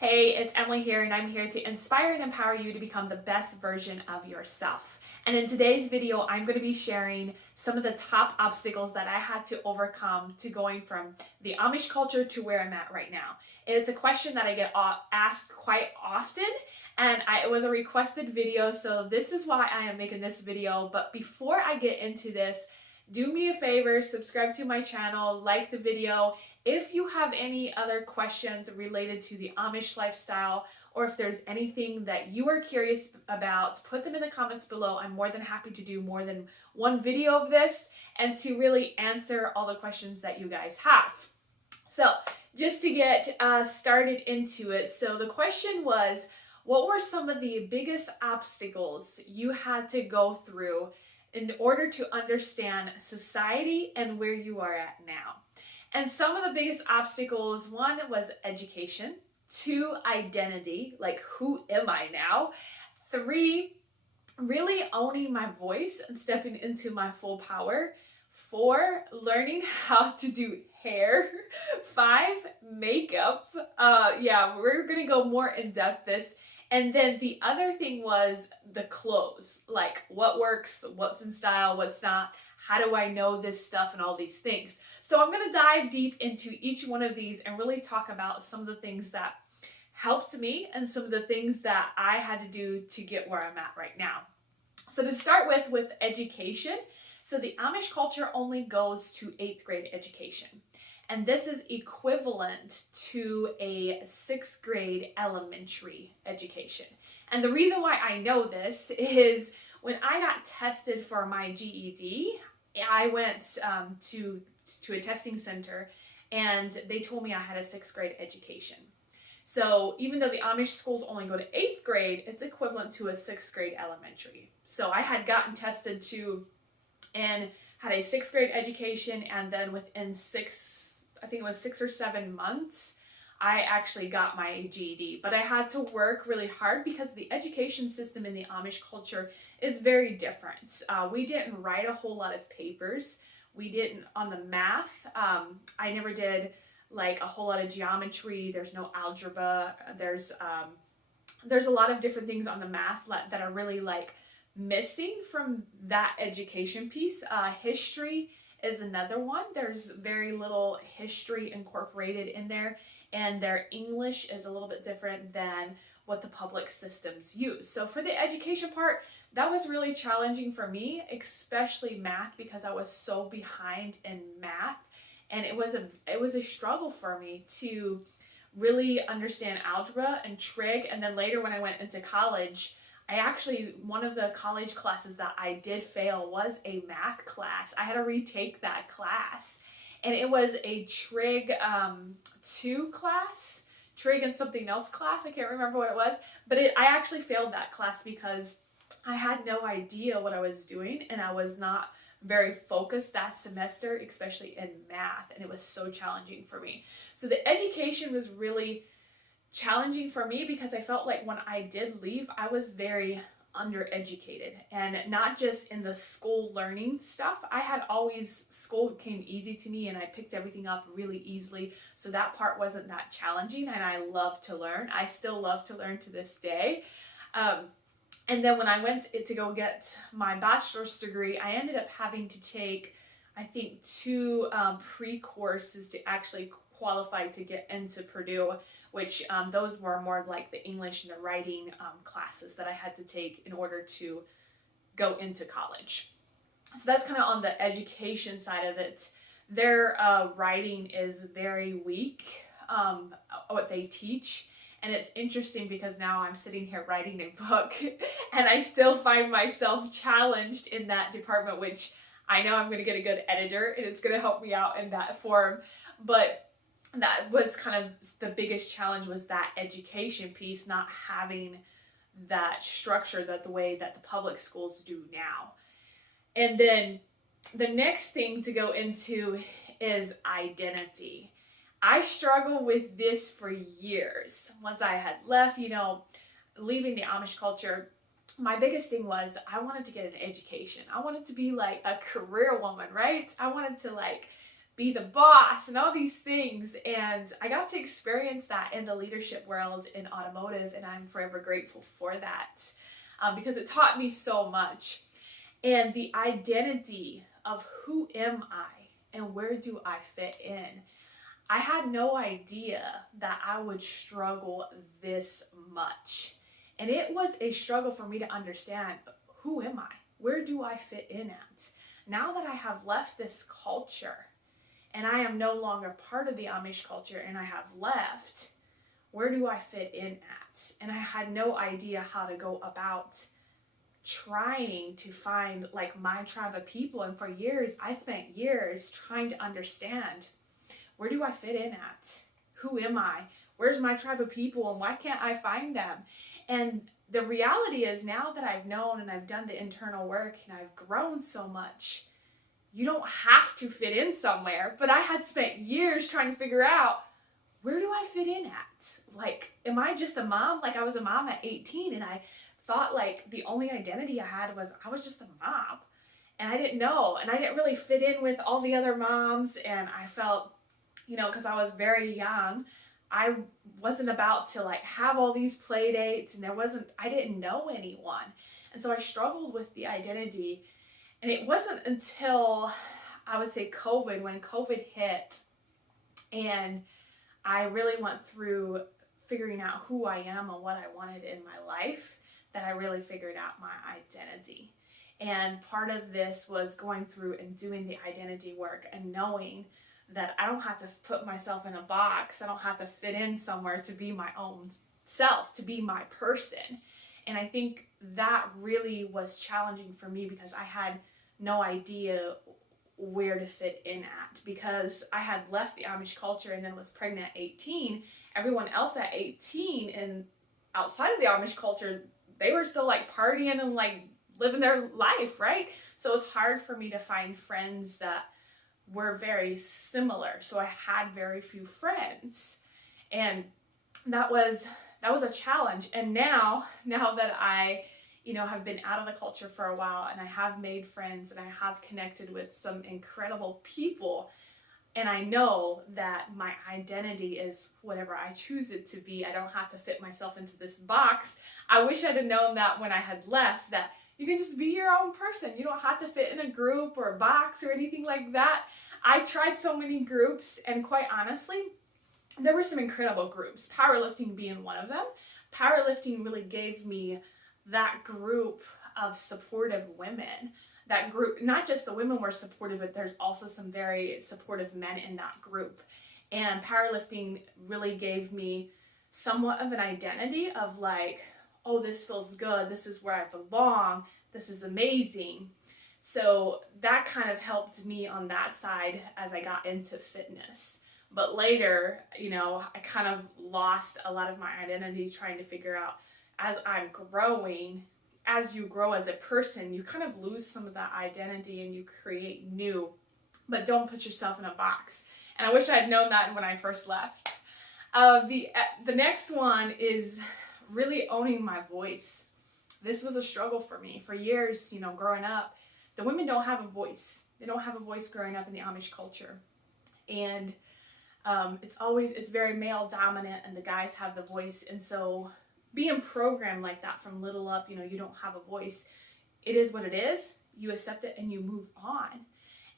Hey, it's Emily here, and I'm here to inspire and empower you to become the best version of yourself. And in today's video, I'm going to be sharing some of the top obstacles that I had to overcome to going from the Amish culture to where I'm at right now. It's a question that I get asked quite often, and it was a requested video, so this is why I am making this video. But before I get into this, do me a favor, subscribe to my channel, like the video. If you have any other questions related to the Amish lifestyle, or if there's anything that you are curious about, put them in the comments below. I'm more than happy to do more than one video of this and to really answer all the questions that you guys have. So just to get started into it, so the question was, what were some of the biggest obstacles you had to go through in order to understand society and where you are at now? And some of the biggest obstacles, one was education, two, identity, like who am I now? Three, really owning my voice and stepping into my full power. Four, learning how to do hair. Five, makeup. We're gonna go more in depth this. And then the other thing was the clothes, like what works, what's in style, what's not, how do I know this stuff and all these things. So I'm going to dive deep into each one of these and really talk about some of the things that helped me and some of the things that I had to do to get where I'm at right now. So to start with education, so the Amish culture only goes to 8th grade education. And this is equivalent to a 6th grade elementary education. And the reason why I know this is when I got tested for my GED, I went to a testing center and they told me I had a 6th grade education. So even though the Amish schools only go to 8th grade, it's equivalent to a 6th grade elementary. So I had gotten tested too and had a 6th grade education, and then within 6 or 7 months, I actually got my GED. But I had to work really hard because the education system in the Amish culture is very different. We didn't write a whole lot of papers. We didn't on the math. I never did like a whole lot of geometry. There's no algebra. There's a lot of different things on the math that are really like missing from that education piece. History is another one. There's very little history incorporated in there, and their English is a little bit different than what the public systems use. So for the education part, that was really challenging for me, especially math, because I was so behind in math, and it was a struggle for me to really understand algebra and trig. And then later when I went into college, one of the college classes that I did fail was a math class. I had to retake that class. And it was a trig 2 class, trig and something else class. I can't remember what it was. But I actually failed that class because I had no idea what I was doing. And I was not very focused that semester, especially in math. And it was so challenging for me. So the education was really challenging for me because I felt like when I did leave, I was very undereducated, and not just in the school learning stuff. School came easy to me and I picked everything up really easily. So that part wasn't that challenging, and I love to learn. I still love to learn to this day. And then when I went to go get my bachelor's degree, I ended up having to take, I think, 2 pre-courses to actually qualify to get into Purdue, which those were more like the English and the writing classes that I had to take in order to go into college. So that's kind of on the education side of it. Their writing is very weak, what they teach. And it's interesting because now I'm sitting here writing a book and I still find myself challenged in that department, which I know I'm going to get a good editor and it's going to help me out in that form. But that was kind of the biggest challenge, was that education piece, not having that structure that the way that the public schools do now. And then the next thing to go into is identity. I struggled with this for years. Once I had left, leaving the Amish culture, my biggest thing was I wanted to get an education. I wanted to be like a career woman, right? I wanted to like be the boss and all these things. And I got to experience that in the leadership world in automotive, and I'm forever grateful for that because it taught me so much. And the identity of who am I and where do I fit in? I had no idea that I would struggle this much. And it was a struggle for me to understand, who am I? Where do I fit in at? Now that I have left this culture and I am no longer part of the Amish culture and I have left, where do I fit in at? And I had no idea how to go about trying to find like my tribe of people. And for years, I spent years trying to understand, where do I fit in at? Who am I? Where's my tribe of people and why can't I find them? And the reality is, now that I've known and I've done the internal work and I've grown so much, you don't have to fit in somewhere. But I had spent years trying to figure out, where do I fit in at? Like, am I just a mom? Like, I was a mom at 18 and I thought like the only identity I had was I was just a mom. And I didn't know. And I didn't really fit in with all the other moms. And I felt, because I was very young, I wasn't about to like have all these play dates, and I didn't know anyone. And so I struggled with the identity. And it wasn't until I would say COVID, when COVID hit and I really went through figuring out who I am and what I wanted in my life, that I really figured out my identity. And part of this was going through and doing the identity work and knowing that I don't have to put myself in a box. I don't have to fit in somewhere to be my own self, to be my person. And I think that really was challenging for me because I had no idea where to fit in at, because I had left the Amish culture and then was pregnant at 18. Everyone else at 18 and outside of the Amish culture, they were still like partying and like living their life, right? So it was hard for me to find friends that were very similar. So I had very few friends, and that was a challenge. And now that I have been out of the culture for a while, and I have made friends and I have connected with some incredible people, and I know that my identity is whatever I choose it to be. I don't have to fit myself into this box. I wish I'd have known that when I had left, that you can just be your own person. You don't have to fit in a group or a box or anything like that. I tried so many groups, and quite honestly, there were some incredible groups, powerlifting being one of them. Powerlifting really gave me that group of supportive women. That group, not just the women were supportive, but there's also some very supportive men in that group. And powerlifting really gave me somewhat of an identity of like, oh, this feels good. This is where I belong. This is amazing. So that kind of helped me on that side as I got into fitness. But later, I kind of lost a lot of my identity trying to figure out, as I'm growing, as you grow as a person, you kind of lose some of that identity and you create new, but don't put yourself in a box. And I wish I had known that when I first left. The next one is really owning my voice. This was a struggle for me for years, growing up. The women don't have a voice. They don't have a voice growing up in the Amish culture. And it's very male dominant, and the guys have the voice. And so being programmed like that from little up, you don't have a voice. It is what it is. You accept it and you move on.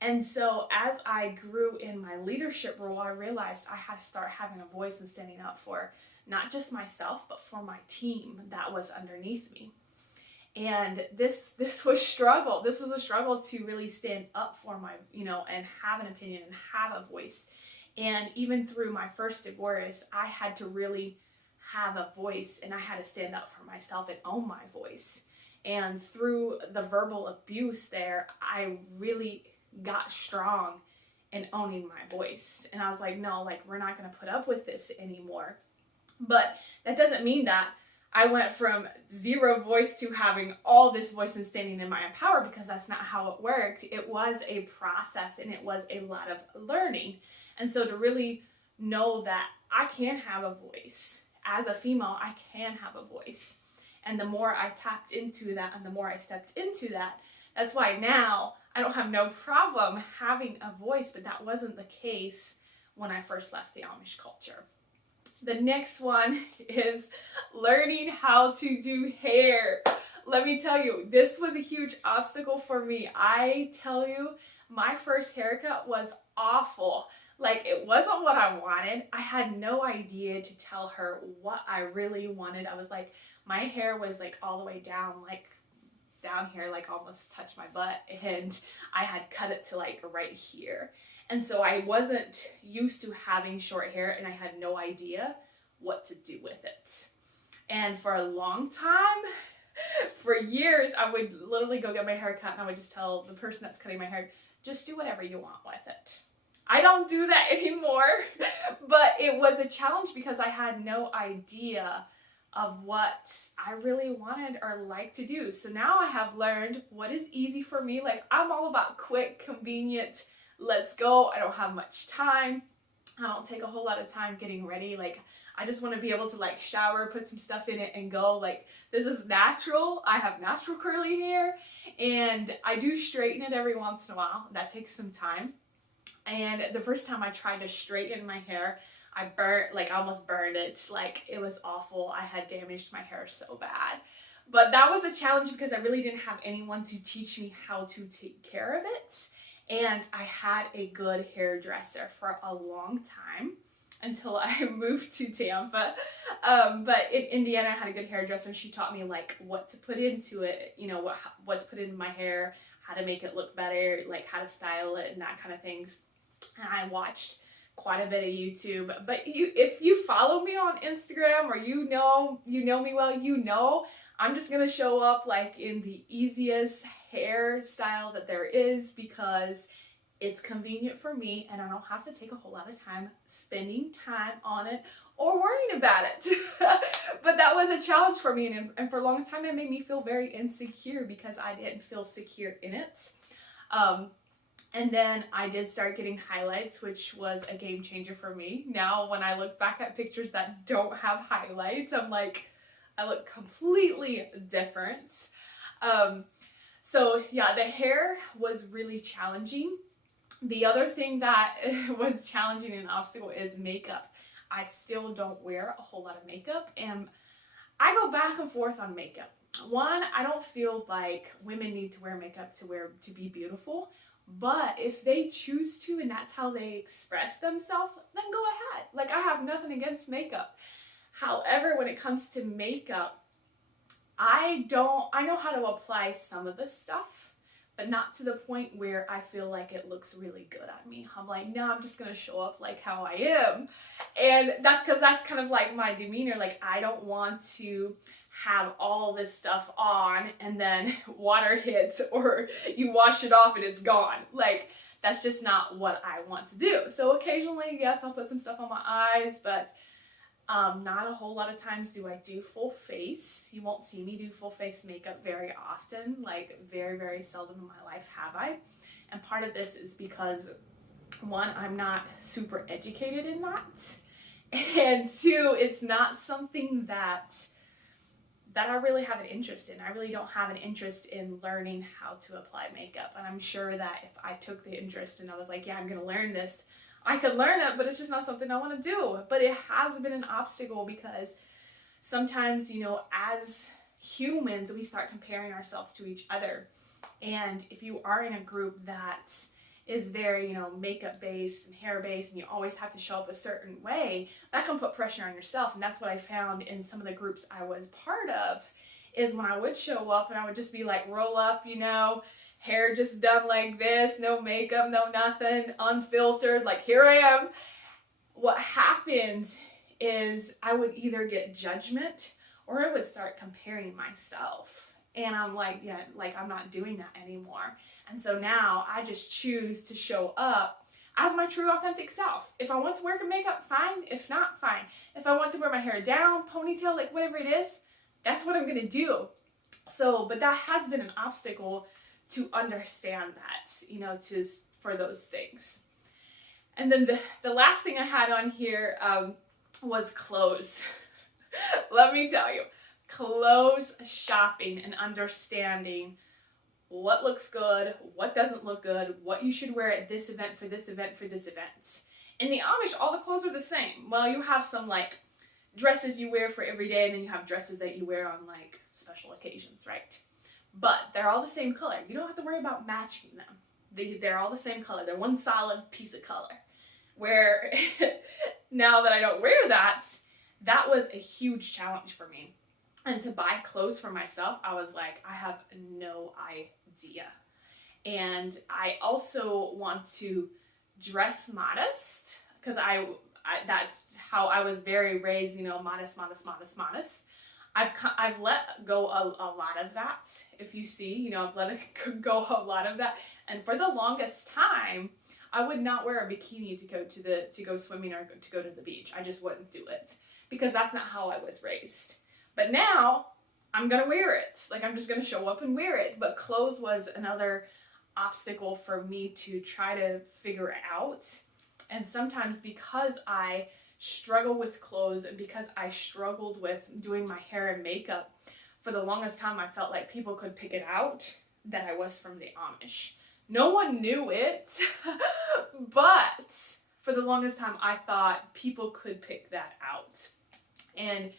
And so as I grew in my leadership role, I realized I had to start having a voice and standing up for not just myself, but for my team that was underneath me. And this was struggle. This was a struggle to really stand up for my, and have an opinion and have a voice. And even through my first divorce, I had to really have a voice, and I had to stand up for myself and own my voice. And through the verbal abuse there, I really got strong in owning my voice. And I was like, no, we're not going to put up with this anymore. But that doesn't mean that I went from zero voice to having all this voice and standing in my power, because that's not how it worked. It was a process, and it was a lot of learning. And so to really know that I can have a voice, as a female, I can have a voice. And the more I tapped into that and the more I stepped into that, that's why now I don't have no problem having a voice, but that wasn't the case when I first left the Amish culture. The next one is learning how to do hair. Let me tell you, this was a huge obstacle for me. I tell you, my first haircut was awful. Like, it wasn't what I wanted. I had no idea to tell her what I really wanted. I was like, my hair was like all the way down, like down here, like almost touched my butt, and I had cut it to like right here. And so I wasn't used to having short hair, and I had no idea what to do with it. And for a long time, for years, I would literally go get my hair cut, and I would just tell the person that's cutting my hair, just do whatever you want with it. I don't do that anymore, but it was a challenge because I had no idea of what I really wanted or liked to do. So now I have learned what is easy for me. Like, I'm all about quick, convenient, let's go. I don't have much time. I don't take a whole lot of time getting ready. Like, I just want to be able to like shower, put some stuff in it and go. Like, this is natural. I have natural curly hair, and I do straighten it every once in a while. That takes some time. And the first time I tried to straighten my hair, I almost burned it. Like, it was awful. I had damaged my hair so bad. But that was a challenge because I really didn't have anyone to teach me how to take care of it. And I had a good hairdresser for a long time until I moved to Tampa. But in Indiana, I had a good hairdresser, and she taught me like what to put into it, you know, what to put in my hair, how to make it look better, like how to style it and that kind of things. And I watched quite a bit of YouTube. But if you follow me on Instagram, or you know me well, you know I'm just gonna show up like in the easiest hairstyle that there is, because it's convenient for me and I don't have to take a whole lot of time spending time on it or worrying about it. But that was a challenge for me, and for a long time it made me feel very insecure because I didn't feel secure in it. And then I did start getting highlights, which was a game changer for me. Now when I look back at pictures that don't have highlights, I'm like, I look completely different. So yeah, the hair was really challenging. The other thing that was challenging and an obstacle is makeup. I still don't wear a whole lot of makeup, and I go back and forth on makeup. One, I don't feel like women need to wear makeup to be beautiful, but if they choose to and that's how they express themselves, then go ahead. Like, I have nothing against makeup. However, when it comes to makeup, I know how to apply some of the stuff, but not to the point where I feel like it looks really good on me. I'm like, no, I'm just gonna show up like how I am. And that's because that's kind of like my demeanor. Like, I don't want to have all this stuff on and then water hits or you wash it off and it's gone. Like, that's just not what I want to do. So occasionally, yes, I'll put some stuff on my eyes, but not a whole lot of times do I do full face. You won't see me do full face makeup very often, like very, very seldom in my life have I. And part of this is because, one, I'm not super educated in that. And two, it's not something that I really have an interest in. I really don't have an interest in learning how to apply makeup. And I'm sure that if I took the interest and I was like, yeah, I'm gonna learn this, I could learn it, but it's just not something I want to do. But it has been an obstacle because sometimes, you know, as humans, we start comparing ourselves to each other. And if you are in a group that is very, you know, makeup based and hair based, and you always have to show up a certain way, that can put pressure on yourself. And that's what I found in some of the groups I was part of, is when I would show up and I would just be like, roll up, you know, hair just done like this, no makeup, no nothing, unfiltered, like here I am. What happened is I would either get judgment or I would start comparing myself. And I'm like, yeah, like I'm not doing that anymore. And so now I just choose to show up as my true authentic self. If I want to wear makeup, fine. If not, fine. If I want to wear my hair down, ponytail, like whatever it is, that's what I'm gonna do. So, but that has been an obstacle to understand that, you know, for those things. And then the last thing I had on here was clothes. Let me tell you, clothes shopping and understanding what looks good, what doesn't look good, what you should wear at this event for this event for this event. In the Amish, all the clothes are the same. Well, you have some like dresses you wear for every day, and then you have dresses that you wear on like special occasions, right? But they're all the same color. You don't have to worry about matching them. They're all the same color. They're one solid piece of color. Where now that I don't wear that, that was a huge challenge for me. And to buy clothes for myself, I was like, I have no idea. And I also want to dress modest, because I that's how I was very raised, you know, modest, modest, modest, modest. I've let go a lot of that. If you see, you know, I've let go a lot of that. And for the longest time, I would not wear a bikini to go swimming or to go to the beach. I just wouldn't do it because that's not how I was raised. But now I'm gonna wear it. Like, I'm just gonna show up and wear it. But clothes was another obstacle for me to try to figure out. And sometimes because I struggle with clothes and because I struggled with doing my hair and makeup, for the longest time I felt like people could pick it out that I was from the Amish. No one knew it, but for the longest time I thought people could pick that out. And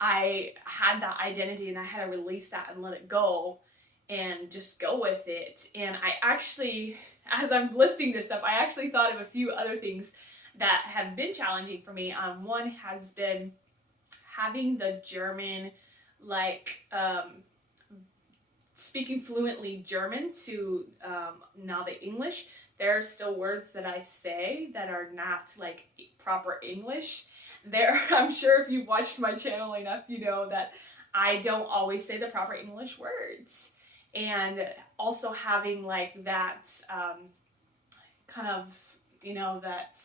I had that identity and I had to release that and let it go and just go with it. And I actually, as I'm listing this stuff, I actually thought of a few other things that have been challenging for me. One has been having the German, like, speaking fluently German to now the English. There are still words that I say that are not like proper English. I'm sure if you've watched my channel enough, you know that I don't always say the proper English words. And also having like that kind of, you know, that,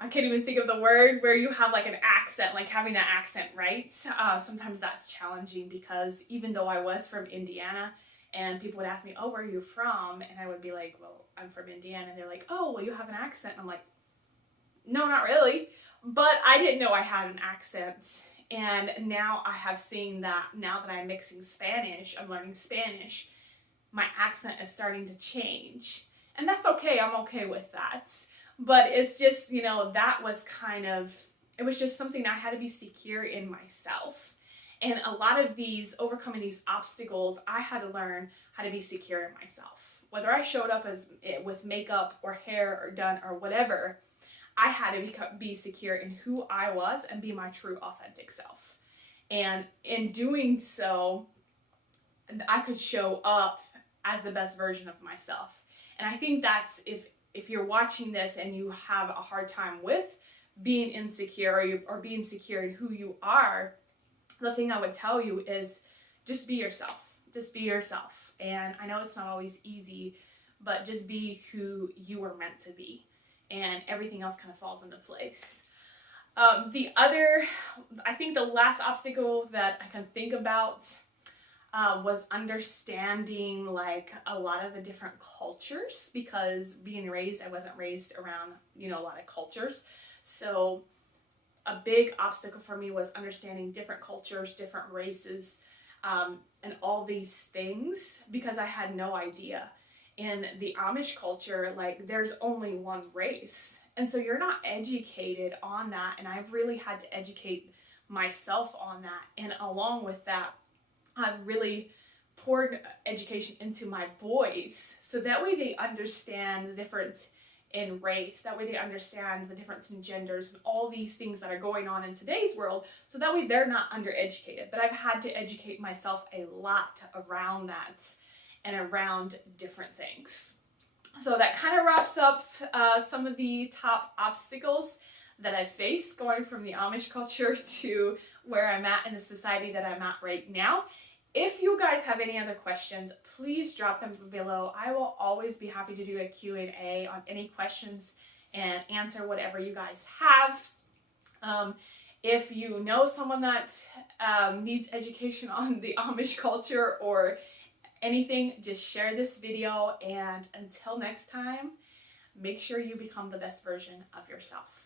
I can't even think of the word, where you have like an accent, like having that accent, right? Sometimes that's challenging because even though I was from Indiana and people would ask me, oh, where are you from? And I would be like, well, I'm from Indiana. And they're like, oh, well, you have an accent. I'm like, no, not really. But I didn't know I had an accent. And now I have seen that now that I'm mixing Spanish, I'm learning Spanish, my accent is starting to change. And that's okay. I'm okay with that. But it's just, you know, that was kind of, it was just something I had to be secure in myself. And a lot of these, overcoming these obstacles, I had to learn how to be secure in myself. Whether I showed up with makeup or hair or done or whatever, I had to be secure in who I was and be my true authentic self. And in doing so, I could show up as the best version of myself. And I think that's, if you're watching this and you have a hard time with being insecure or being secure in who you are, the thing I would tell you is just be yourself. Just be yourself. And I know it's not always easy, but just be who you were meant to be. And everything else kind of falls into place. I think the last obstacle that I can think about was understanding like a lot of the different cultures, because being raised, I wasn't raised around, you know, a lot of cultures. So a big obstacle for me was understanding different cultures, different races, and all these things, because I had no idea. In the Amish culture, like, there's only one race. And so you're not educated on that. And I've really had to educate myself on that. And along with that, I've really poured education into my boys. So that way they understand the difference in race. That way they understand the difference in genders and all these things that are going on in today's world. So that way they're not undereducated. But I've had to educate myself a lot around that and around different things. So that kind of wraps up some of the top obstacles that I faced going from the Amish culture to where I'm at in the society that I'm at right now. If you guys have any other questions, please drop them below. I will always be happy to do a Q&A on any questions and answer whatever you guys have. If you know someone that needs education on the Amish culture or anything, just share this video, and until next time, make sure you become the best version of yourself.